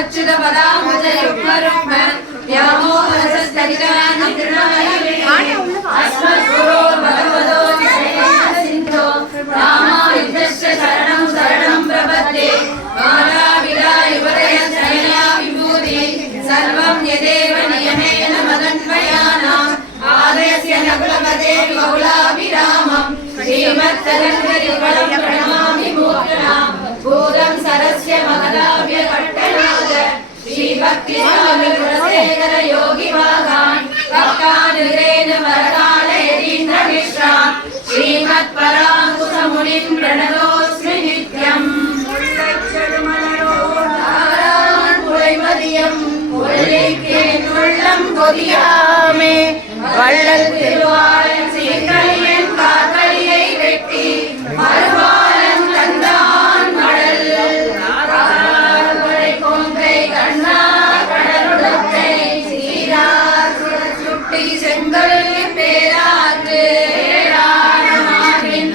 அச்சுத பதாமுத ருக்ம ருக்ம வியாமோகரசஸ்தரிதராணி திருநாமணி அஸ்மத்குரோர் பகவதோ சிந்தோ ராமாயுதஸ்ய சரணம் சரணம் பிரபத்தே மாலாவிலா யுவதய சயனா விபூதி சர்வம் யதேவ நியமேன மதன்வயானாம் ஆதயஸ்ய நகுலபதே கௌலாபிராமம் ஸ்ரீமத்தரங்கரிவலம் பிரணமாமி மூர்த்தனாம் பூதம் சரஸ்ய மகதாவ்ய கட்டநாத ஸ்ரீபக்தி சுவாமி குலசேகர யோகி வாகான் பக்தானுரேன வரகால யதீந்திர மிஸ்ராம் ஸ்ரீமத் பராங்குச முனிம் பிரணதோஸ்மி நித்யம் புலைமதியம் உலகின் உள்ளம் கொதியாமே வள்ளல் திருவாளன் சீர்கழியன் கார்கழியை வெட்டி மறுவாளன் தந்தான் மடல் கொங்கை கண்ணா கடலுடத்தை சீரார் சுட்டி செங்கல் பேராற்று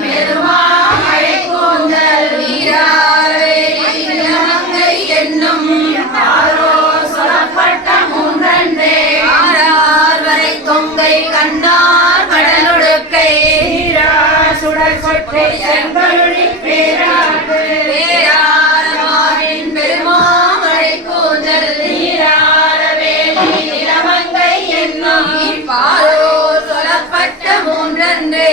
பெருமாள் கூந்தல் வீராரை இளமங்கை என்னும் ஆரோ சொல்லப்பட்ட மூன்றே ஆறார் வரை கொங்கை கண்ணார் கடலுடுக்கை சுடர் சொட்டை செங்கலுடி பேராற்று பேராரின் பெருமாமழை கூந்தல் நீராரவேலி இளமங்கை என்னும் பாரோ சொல்லப்பட்ட மூன்றே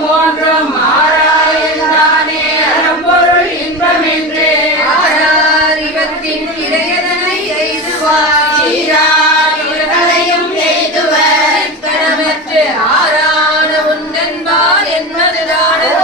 மூன்றும் ஆராயந்தானே அறம்பொருள் இன்பமென்று ஆரார் இவத்தின் இறையதனை எய்துவார் சீரார் இவர்களையும் எய்துவர் கடமற்று ஆரான உண்டென்பார் என்பதுதானோ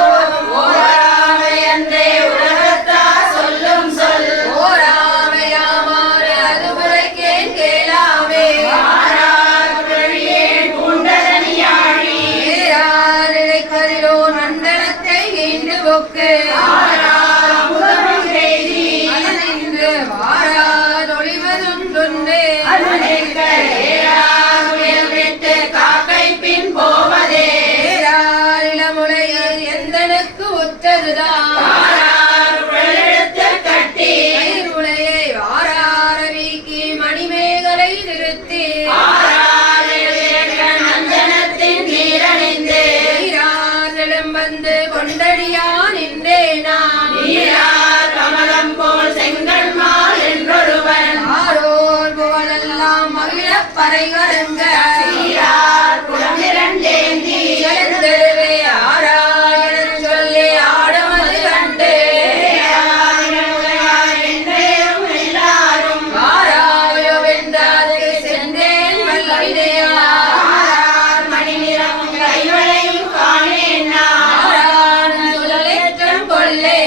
ஓராமை அன்றே உலகத்தார் சொல்லும் சொல் ஓராமையாமாறு அது உரைக்கேன் கேளாவே ஆரார் குழலியேன் பூண்டதனியாழி ஏரார் இழைக்கதிரோ நண்டனத்தை ஈண்டு பொக்கு ஆரார் அமுதமும் செய்தி அதனின்று வாரார் ஒளிவதுண்டொன்றே அதனைக்க ஏரார் உயர் விட்டு காக்கை பின் போவதே ஏரார் இளமுலையில் எந்தனுக்கு உற்றதுதான் ஆரார் உடலெடுத்து கட்டி உலையை வாரார வீக்கி மணிமேகலை நிறுத்தி நந்தனத்தின் நீரணிந்து நீரார் வந்து கொண்டடியா நின்றே நான் நீரார் கமலம் போல் செங்கண்மால் என்றொருவன் ஆரோர் புகழெல்லாம் மகிழப் பறைகரங்க சீரார் குளமிரண்டேந்தி எழுந்தருவே ஆராயணன் சொல்லி ஆடமது கண்டு என்றேரும் எல்லாரும் ஆராயோ வென்றாது சென்றேன் வல்வினையா ஆரார் மணி நிறம் கைவளையும் காணேன் ஆரான் சுழலேற்றம் கொள்ளே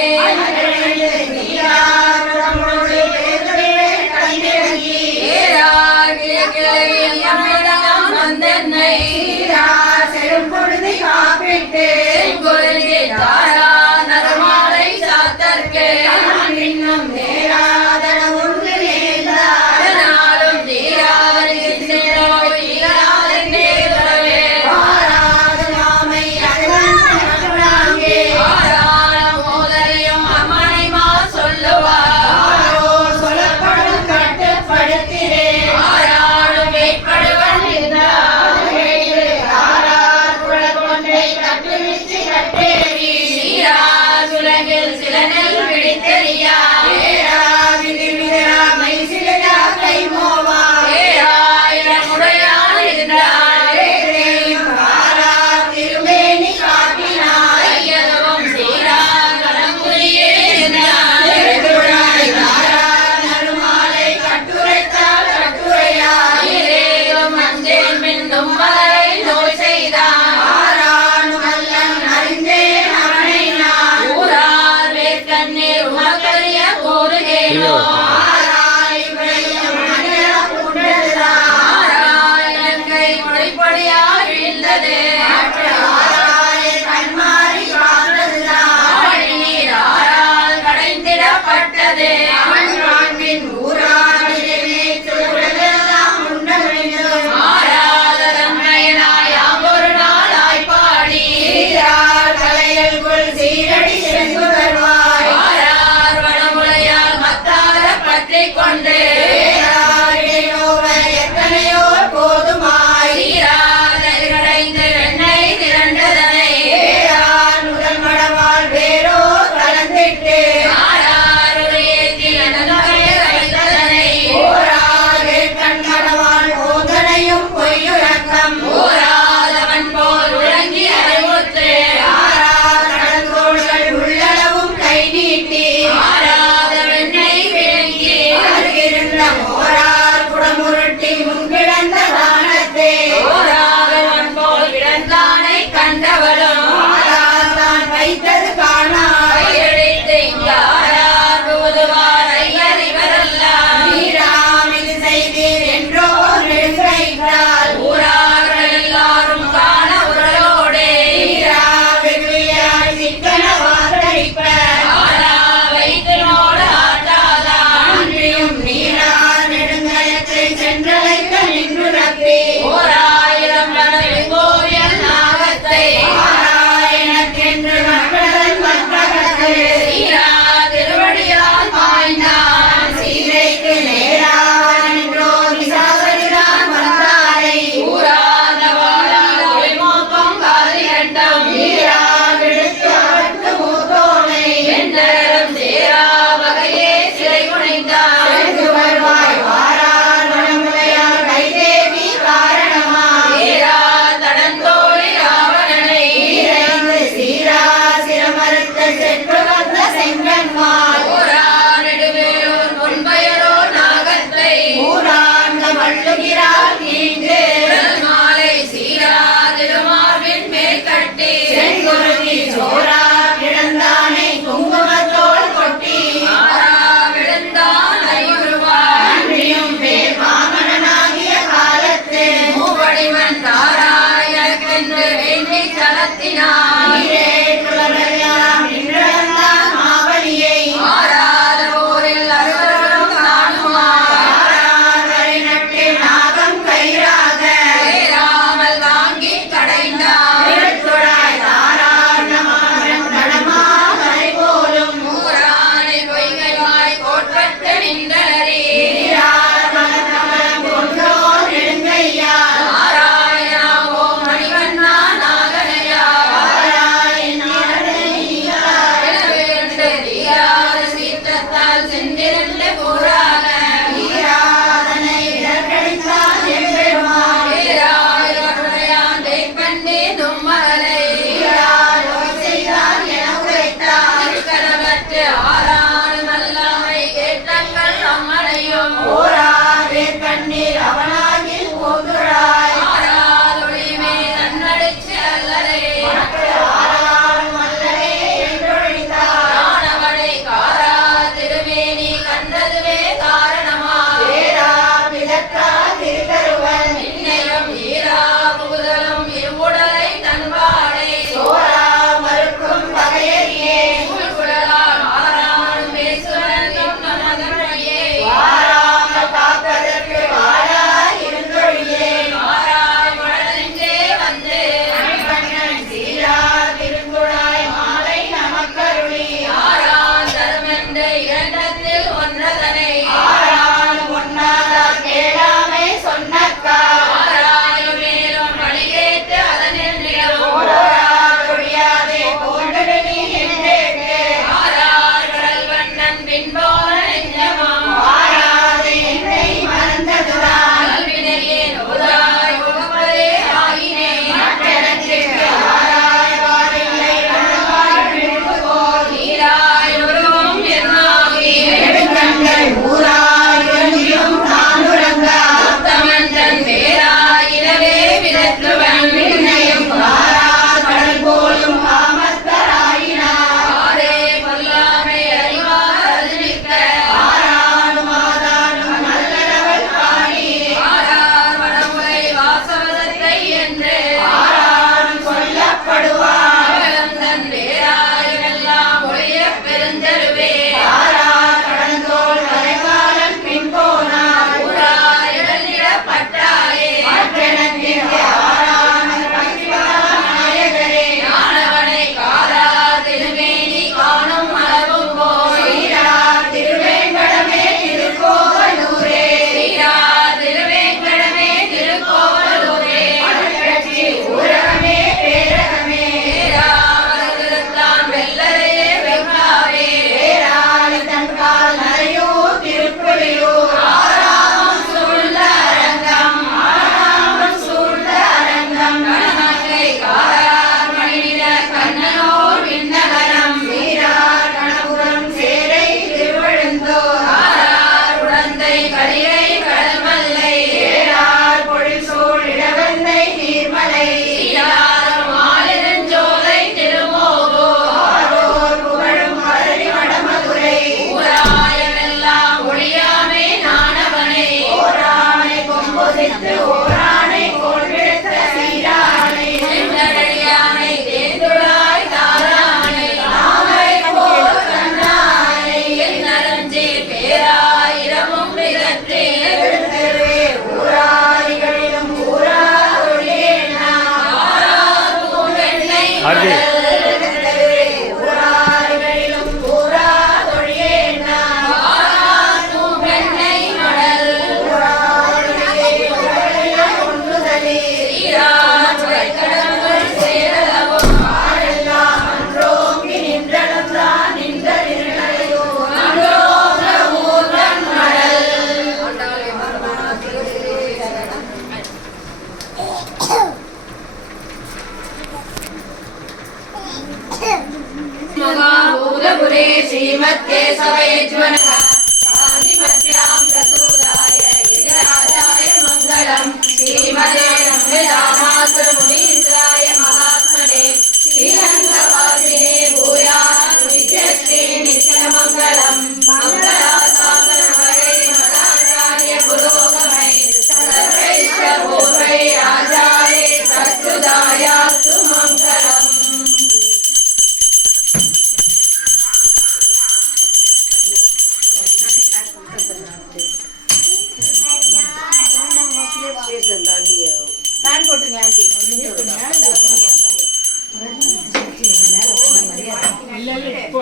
சீரடி சென்று வருவாய் வனமுலையால் மத்தார ஃபேன் போட்டுங்களா ஆண்டி? இல்ல இப்போ